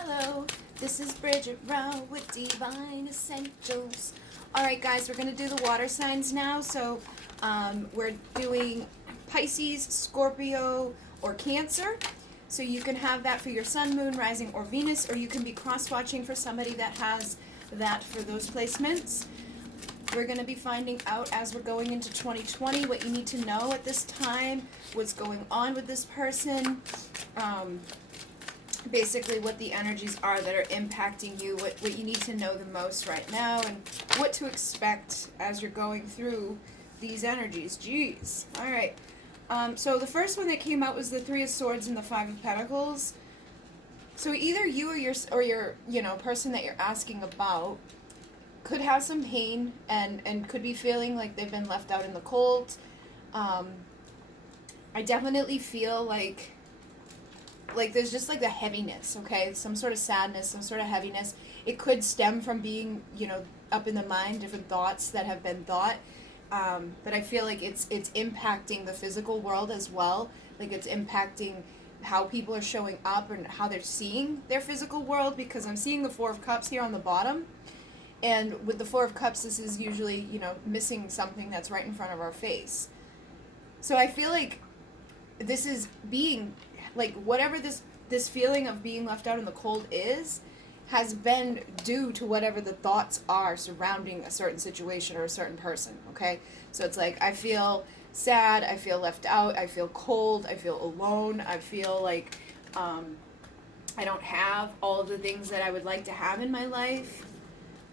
Hello, this is Bridget Rowe with Divine Essentials. Alright guys, we're going to do the water signs now. So we're doing Pisces, Scorpio, or Cancer. So you can have that for your sun, moon, rising, or Venus, or you can be cross-watching for somebody that has that for those placements. We're going to be finding out as we're going into 2020 what you need to know at this time, what's going on with this person, basically what the energies are that are impacting you, what you need to know the most right now, and what to expect as you're going through these energies. Jeez. Alright. So the first one that came out was the Three of Swords and the Five of Pentacles. So either you or your person that you're asking about could have some pain and could be feeling like they've been left out in the cold. I definitely feel like there's just like the heaviness, okay? Some sort of sadness, some sort of heaviness. It could stem from being, up in the mind, different thoughts that have been thought. But I feel like it's impacting the physical world as well. Like it's impacting how people are showing up and how they're seeing their physical world, because I'm seeing the Four of Cups here on the bottom. And with the Four of Cups, this is usually, missing something that's right in front of our face. So I feel like this is being, like, whatever this feeling of being left out in the cold has been due to whatever the thoughts are surrounding a certain situation or a certain person, okay? So it's like, I feel sad, I feel left out, I feel cold, I feel alone, I feel like I don't have all of the things that I would like to have in my life.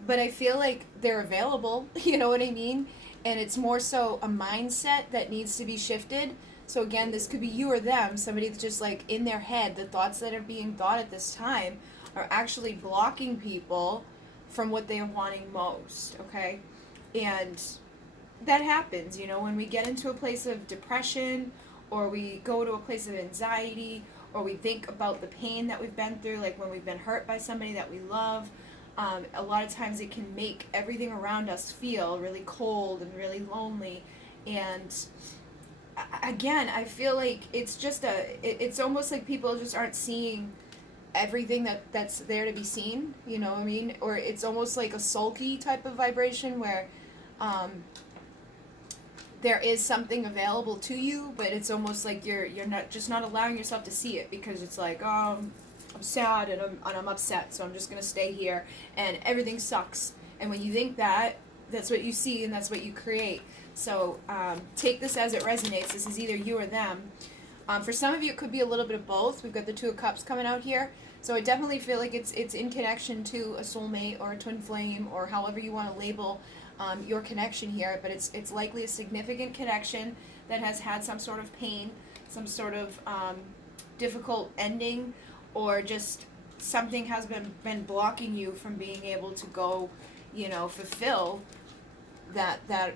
But I feel like they're available, you know what I mean? And it's more so a mindset that needs to be shifted. So again, this could be you or them, somebody that's just like in their head, the thoughts that are being thought at this time are actually blocking people from what they are wanting most, okay? And that happens, when we get into a place of depression, or we go to a place of anxiety, or we think about the pain that we've been through, like when we've been hurt by somebody that we love. A lot of times it can make everything around us feel really cold and really lonely. And again, I feel like it's just it's almost like people just aren't seeing everything that's there to be seen, you know what I mean? Or it's almost like a sulky type of vibration where there is something available to you, but it's almost like you're not allowing yourself to see it, because it's like, I'm sad and I'm upset, so I'm just going to stay here and everything sucks. And when you think that, that's what you see and that's what you create. So take this as it resonates. This is either you or them. For some of you, it could be a little bit of both. We've got the Two of Cups coming out here. So I definitely feel like it's in connection to a soulmate or a twin flame, or however you want to label your connection here. But it's likely a significant connection that has had some sort of pain, some sort of difficult ending, or just something has been blocking you from being able to go, fulfill that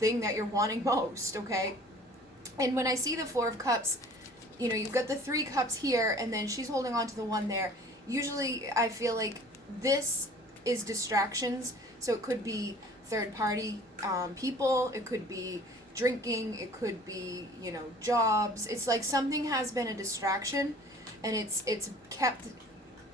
thing that you're wanting most, okay? And when I see the Four of Cups, you've got the Three Cups here, and then she's holding on to the one there. Usually I feel like this is distractions, so it could be third-party people, it could be drinking, it could be, jobs. It's like something has been a distraction, and it's kept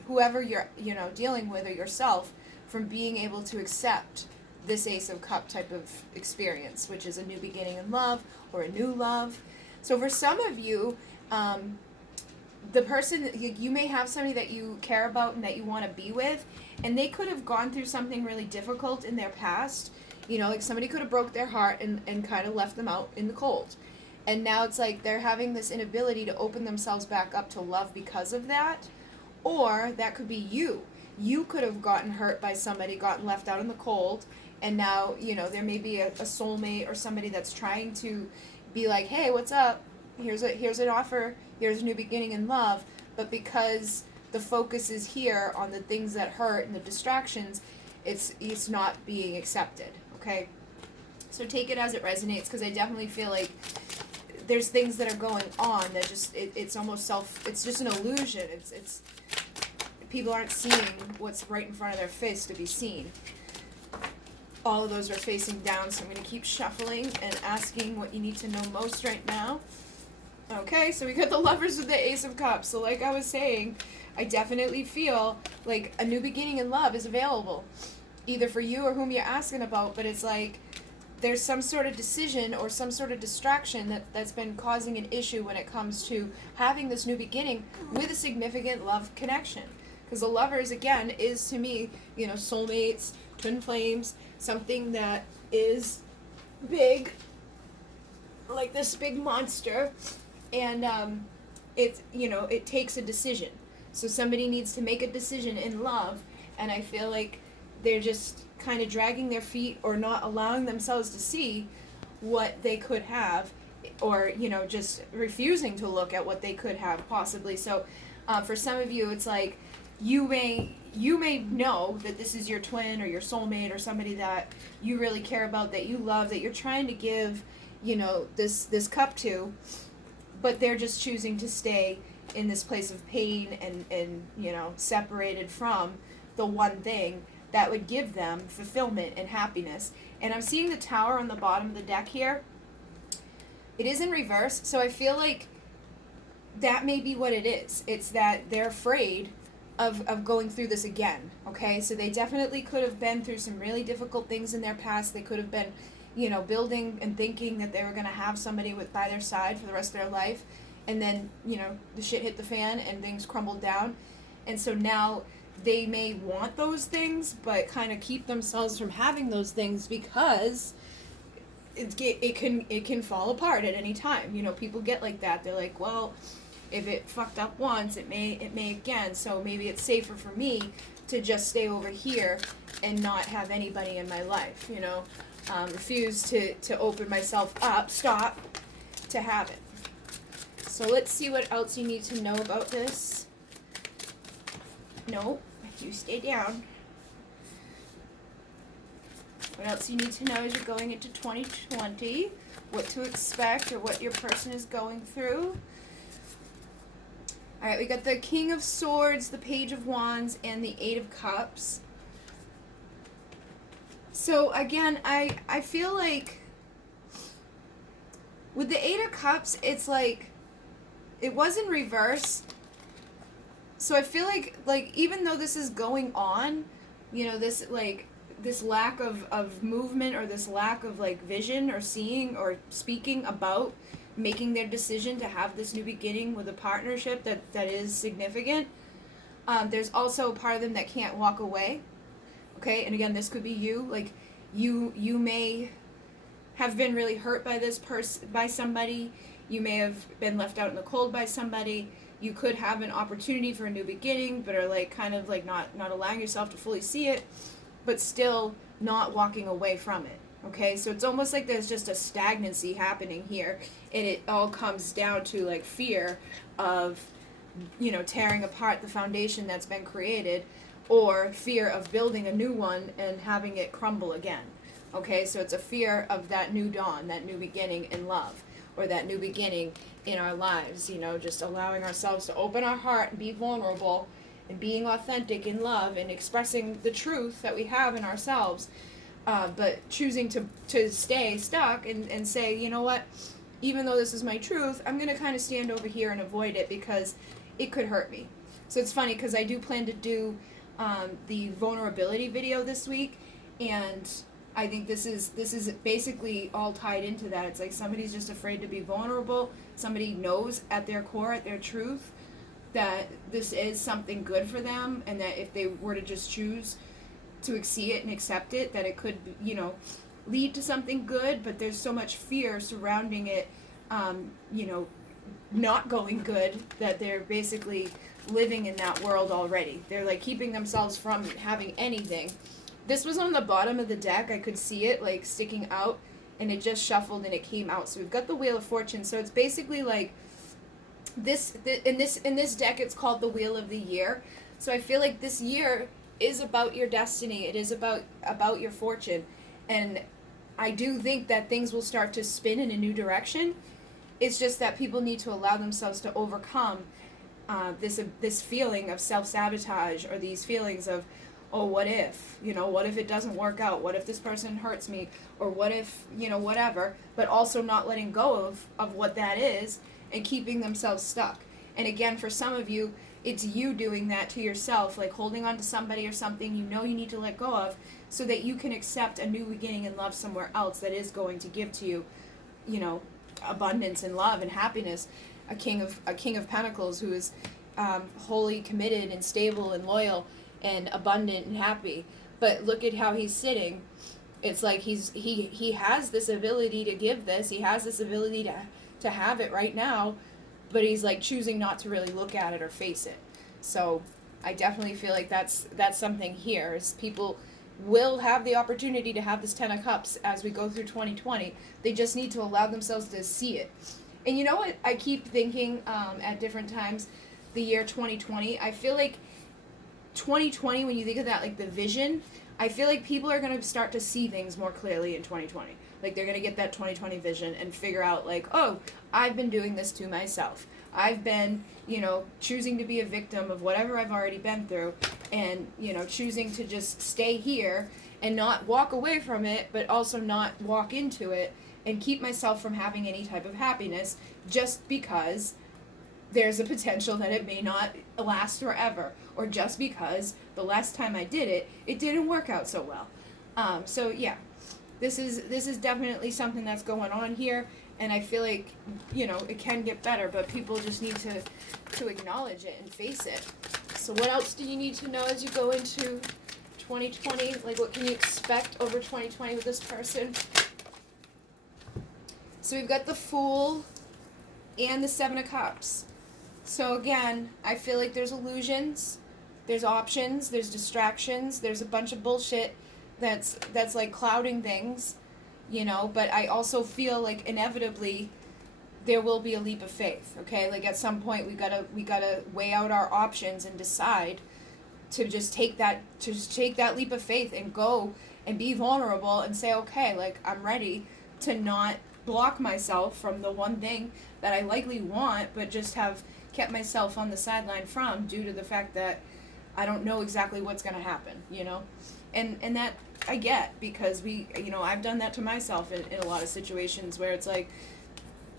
whoever you're dealing with or yourself from being able to accept this Ace of Cup type of experience, which is a new beginning in love or a new love. So for some of you, the person, you may have somebody that you care about and that you want to be with, and they could have gone through something really difficult in their past. Like somebody could have broke their heart and kind of left them out in the cold. And now it's like they're having this inability to open themselves back up to love because of that. Or that could be you. You could have gotten hurt by somebody, gotten left out in the cold, and now, there may be a soulmate or somebody that's trying to be like, hey, what's up? Here's an offer. Here's a new beginning in love. But because the focus is here on the things that hurt and the distractions, it's not being accepted, okay? So take it as it resonates, because I definitely feel like there's things that are going on that just, it's almost it's just an illusion. It's people aren't seeing what's right in front of their face to be seen. All of those are facing down, so I'm going to keep shuffling and asking what you need to know most right now. Okay, so we got the Lovers with the Ace of Cups. So like I was saying, I definitely feel like a new beginning in love is available, either for you or whom you're asking about, but it's like there's some sort of decision or some sort of distraction that's been causing an issue when it comes to having this new beginning with a significant love connection. Because the Lovers, again, is to me, soulmates, twin flames, something that is big, like this big monster, and it takes a decision. So somebody needs to make a decision in love, and I feel like they're just kind of dragging their feet or not allowing themselves to see what they could have, or just refusing to look at what they could have possibly. So for some of you, it's like you may know that this is your twin or your soulmate or somebody that you really care about, that you love, that you're trying to give this cup to, but they're just choosing to stay in this place of pain and separated from the one thing that would give them fulfillment and happiness. And I'm seeing the Tower on the bottom of the deck here. It is in reverse, so I feel like that may be what it is. It's that they're afraid of going through this again, okay? So they definitely could have been through some really difficult things in their past. They could have been, building and thinking that they were going to have somebody by their side for the rest of their life. And then, the shit hit the fan and things crumbled down. And so now they may want those things, but kind of keep themselves from having those things because it can fall apart at any time. People get like that. They're like, well, if it fucked up once, it may again. So maybe it's safer for me to just stay over here and not have anybody in my life. Refuse to open myself up, stop, to have it. So let's see what else you need to know about this. No, you stay down. What else you need to know as you're going into 2020, what to expect or what your person is going through. Alright, we got the King of Swords, the Page of Wands, and the Eight of Cups. So again, I feel like with the Eight of Cups, it's like it was in reverse. So I feel like even though this is going on, this lack of movement or this lack of vision or seeing or speaking about making their decision to have this new beginning with a partnership that is significant, there's also a part of them that can't walk away. Okay, and again, this could be you. You may have been really hurt by this by somebody. You may have been left out in the cold by somebody. You could have an opportunity for a new beginning, but are not allowing yourself to fully see it, but still not walking away from it. Okay, so it's almost like there's just a stagnancy happening here, and it all comes down to fear of tearing apart the foundation that's been created, or fear of building a new one and having it crumble again. Okay, so it's a fear of that new dawn, that new beginning in love, or that new beginning in our lives, just allowing ourselves to open our heart and be vulnerable and being authentic in love and expressing the truth that we have in ourselves, but choosing to stay stuck and say, you know what, even though this is my truth, I'm going to kind of stand over here and avoid it because it could hurt me. So it's funny because I do plan to do the vulnerability video this week, and I think this is basically all tied into that. It's like somebody's just afraid to be vulnerable. Somebody knows at their core, at their truth, that this is something good for them, and that if they were to just choose to see it and accept it, that it could, lead to something good, but there's so much fear surrounding it, not going good, that they're basically living in that world already. They're keeping themselves from having anything. This was on the bottom of the deck. I could see it sticking out, and it just shuffled and it came out. So we've got the Wheel of Fortune. So it's basically in this deck, it's called the Wheel of the Year. So I feel like this year is about your destiny. It is about your fortune, and I do think that things will start to spin in a new direction. It's just that people need to allow themselves to overcome this feeling of self-sabotage, or these feelings of, oh, what if it doesn't work out? What if this person hurts me? Or what if, whatever, but also not letting go of what that is, and keeping themselves stuck. And again, for some of you, it's you doing that to yourself, like holding on to somebody or something you know you need to let go of so that you can accept a new beginning and love somewhere else that is going to give to you, you know, abundance and love and happiness. A king of pentacles who is wholly committed and stable and loyal and abundant and happy. But look at how he's sitting. It's like he has this ability to give this. He has this ability to have it right now, but he's like choosing not to really look at it or face it. So I definitely feel like that's something here, is people will have the opportunity to have this 10 of Cups as we go through 2020. They just need to allow themselves to see it. And you know what I keep thinking at different times, the year 2020, I feel like 2020, when you think of that, like the vision, I feel like people are going to start to see things more clearly in 2020. Like they're going to get that 2020 vision and figure out like, oh, I've been doing this to myself. I've been, you know, choosing to be a victim of whatever I've already been through, and, you know, choosing to just stay here and not walk away from it, but also not walk into it and keep myself from having any type of happiness just because there's a potential that it may not last forever, or just because the last time I did it, it didn't work out so well. So yeah, this is definitely something that's going on here, and I feel like, you know, it can get better, but people just need to acknowledge it and face it. So what else do you need to know as you go into 2020? Like, what can you expect over 2020 with this person? So we've got the Fool and the Seven of Cups. So again, I feel like there's illusions, there's options, there's distractions, there's a bunch of bullshit that's like clouding things, you know, but I also feel like inevitably there will be a leap of faith, okay? Like at some point we gotta weigh out our options and decide to just take that leap of faith and go and be vulnerable and say, okay, like I'm ready to not block myself from the one thing that I likely want, but just have kept myself on the sideline from, due to the fact that I don't know exactly what's going to happen, you know? And that I get, because I've done that to myself in a lot of situations where it's like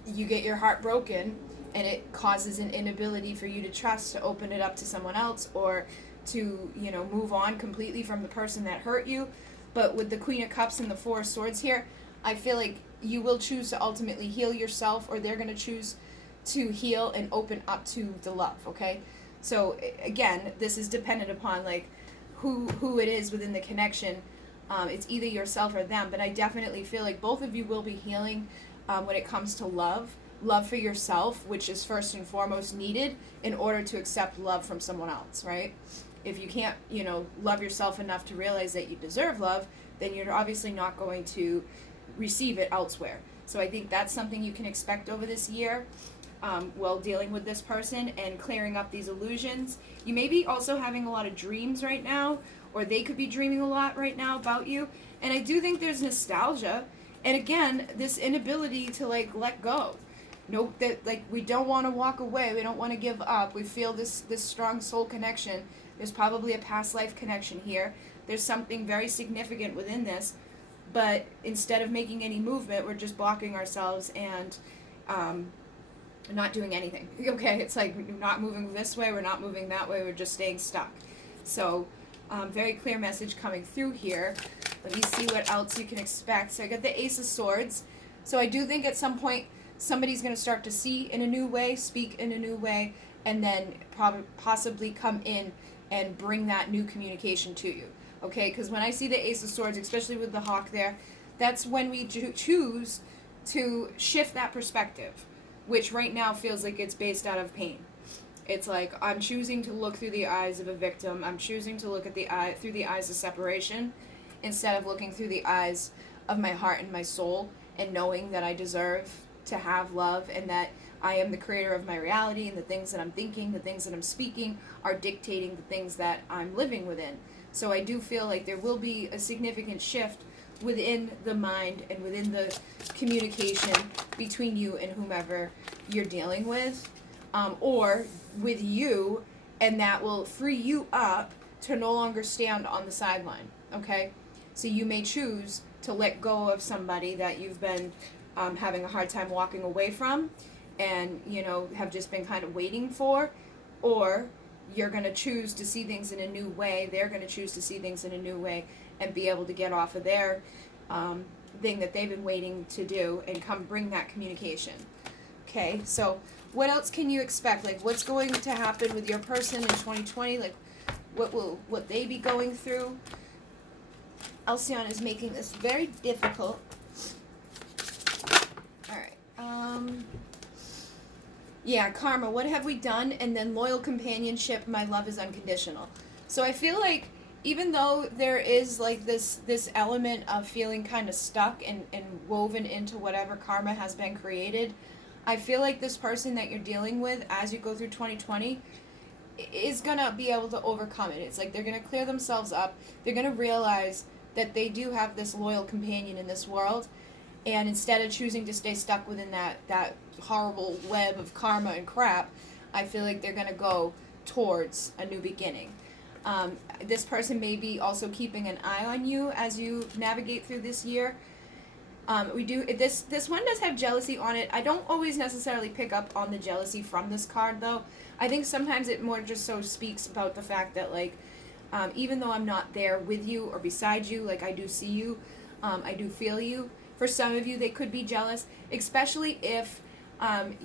you get your heart broken and it causes an inability for you to trust, to open it up to someone else, or to, you know, move on completely from the person that hurt you. But with the Queen of Cups and the Four of Swords here, I feel like you will choose to ultimately heal yourself, or they're going to choose to heal and open up to the love, okay? So again, this is dependent upon like who it is within the connection. It's either yourself or them, but I definitely feel like both of you will be healing when it comes to love for yourself, which is first and foremost needed in order to accept love from someone else, right? If you can't, you know, love yourself enough to realize that you deserve love, then you're obviously not going to receive it elsewhere. So I think that's something you can expect over this year. While dealing with this person and clearing up these illusions. You may be also having a lot of dreams right now, or they could be dreaming a lot right now about you. And I do think there's nostalgia, and again, this inability to like let go. Nope, that like we don't want to walk away, we don't want to give up. We feel this strong soul connection. There's probably a past life connection here. There's something very significant within this, but instead of making any movement, we're just blocking ourselves and not doing anything. Okay, it's like we're not moving this way, we're not moving that way, we're just staying stuck. So very clear message coming through here. Let me see what else you can expect. So I got the Ace of Swords. So I do think at some point somebody's going to start to see in a new way, speak in a new way, and then possibly come in and bring that new communication to you. Okay, because when I see the Ace of Swords, especially with the hawk there, that's when we choose to shift that perspective, which right now feels like it's based out of pain. It's like I'm choosing to look through the eyes of a victim. I'm choosing to look at through the eyes of separation, instead of looking through the eyes of my heart and my soul, and knowing that I deserve to have love, and that I am the creator of my reality, and the things that I'm thinking, the things that I'm speaking are dictating the things that I'm living within. So I do feel like there will be a significant shift within the mind and within the communication between you and whomever you're dealing with, or with you, and that will free you up to no longer stand on the sideline, okay? So you may choose to let go of somebody that you've been having a hard time walking away from, and, have just been kind of waiting for, or you're going to choose to see things in a new way. They're going to choose to see things in a new way and be able to get off of their thing that they've been waiting to do and come bring that communication. Okay, so what else can you expect? Like, what's going to happen with your person in 2020? Like, what they be going through? Alcyon is making this very difficult. All right. Yeah, karma, what have we done? And then loyal companionship, my love is unconditional. So I feel like even though there is like this element of feeling kind of stuck and woven into whatever karma has been created, I feel like this person that you're dealing with as you go through 2020 is going to be able to overcome it. It's like they're going to clear themselves up. They're going to realize that they do have this loyal companion in this world. And instead of choosing to stay stuck within that horrible web of karma and crap, I feel like they're going to go towards a new beginning. This person may be also keeping an eye on you as you navigate through this year. This one does have jealousy on it. I don't always necessarily pick up on the jealousy from this card, though. I think sometimes it more just so speaks about the fact that, like, even though I'm not there with you or beside you, like, I do see you, I do feel you. For some of you, they could be jealous, especially if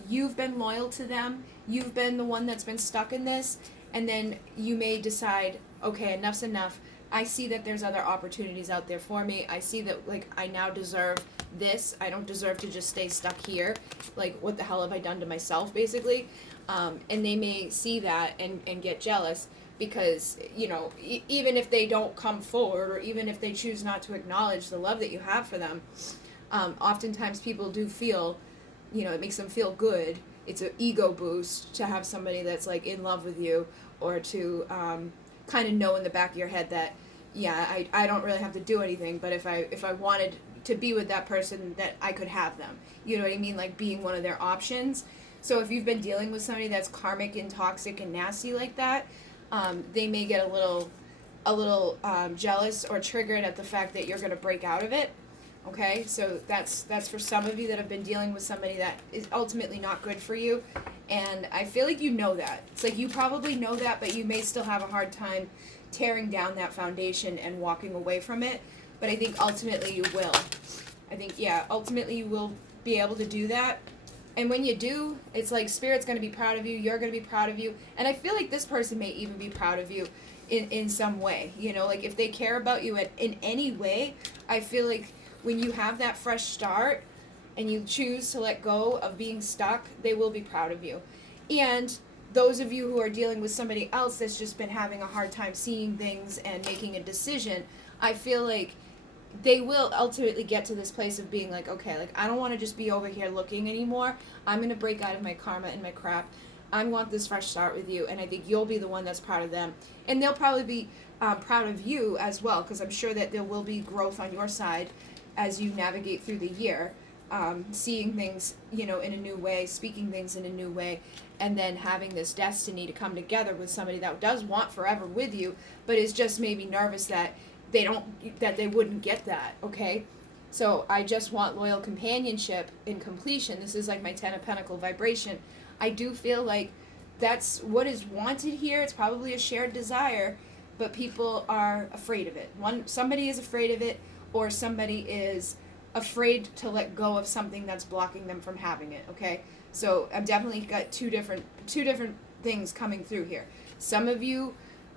you've been loyal to them, you've been the one that's been stuck in this, and then you may decide, okay, enough's enough. I see that there's other opportunities out there for me. I see that, like, I now deserve this. I don't deserve to just stay stuck here. Like, what the hell have I done to myself, basically? And they may see that and get jealous because, even if they don't come forward or even if they choose not to acknowledge the love that you have for them, oftentimes people do feel, it makes them feel good. It's an ego boost to have somebody that's, like, in love with you, or to kind of know in the back of your head that, yeah, I don't really have to do anything, but if I wanted to be with that person, that I could have them. You know what I mean? Like, being one of their options. So if you've been dealing with somebody that's karmic and toxic and nasty like that, they may get a little jealous or triggered at the fact that you're going to break out of it. Okay, so that's for some of you that have been dealing with somebody that is ultimately not good for you. And I feel like you know that. It's like you probably know that, but you may still have a hard time tearing down that foundation and walking away from it. But I think ultimately you will. Ultimately you will be able to do that. And when you do, it's like Spirit's going to be proud of you, you're going to be proud of you. And I feel like this person may even be proud of you in some way. Like if they care about you in any way, I feel like when you have that fresh start and you choose to let go of being stuck, they will be proud of you. And those of you who are dealing with somebody else that's just been having a hard time seeing things and making a decision, I feel like they will ultimately get to this place of being like, okay, like, I don't want to just be over here looking anymore. I'm going to break out of my karma and my crap. I want this fresh start with you, and I think you'll be the one that's proud of them. And they'll probably be proud of you as well, because I'm sure that there will be growth on your side as you navigate through the year, seeing things, in a new way, speaking things in a new way, and then having this destiny to come together with somebody that does want forever with you, but is just maybe nervous that they wouldn't get that, okay? So I just want loyal companionship in completion. This is like my 10 of Pentacle vibration. I do feel like that's what is wanted here. It's probably a shared desire, but people are afraid of it. Somebody is afraid of it, or somebody is afraid to let go of something that's blocking them from having it, okay? So I've definitely got two different things coming through here. Some of you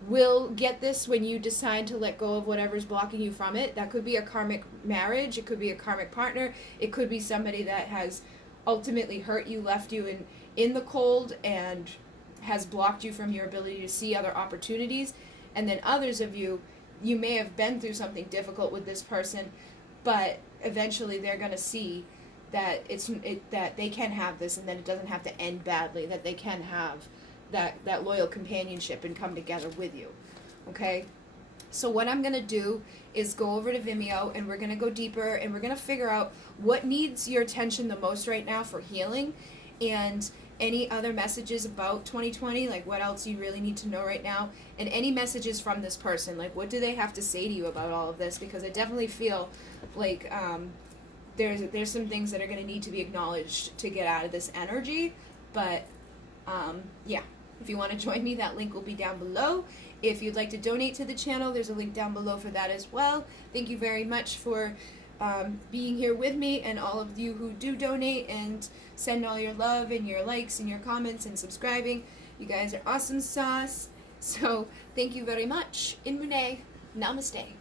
will get this when you decide to let go of whatever's blocking you from it. That could be a karmic marriage. It could be a karmic partner. It could be somebody that has ultimately hurt you, left you in the cold, and has blocked you from your ability to see other opportunities. And then others of you may have been through something difficult with this person, but eventually they're going to see that that they can have this, and that it doesn't have to end badly, that they can have that loyal companionship and come together with you, okay? So what I'm going to do is go over to Vimeo, and we're going to go deeper, and we're going to figure out what needs your attention the most right now for healing, and any other messages about 2020, like what else you really need to know right now, and any messages from this person, like what do they have to say to you about all of this, because I definitely feel like there's some things that are going to need to be acknowledged to get out of this energy. But yeah, if you want to join me, that link will be down below. If you'd like to donate to the channel, there's a link down below for that as well. Thank you very much for being here with me, and all of you who do donate and send all your love and your likes and your comments and subscribing. You guys are awesome sauce. So thank you very much. In Renee, namaste.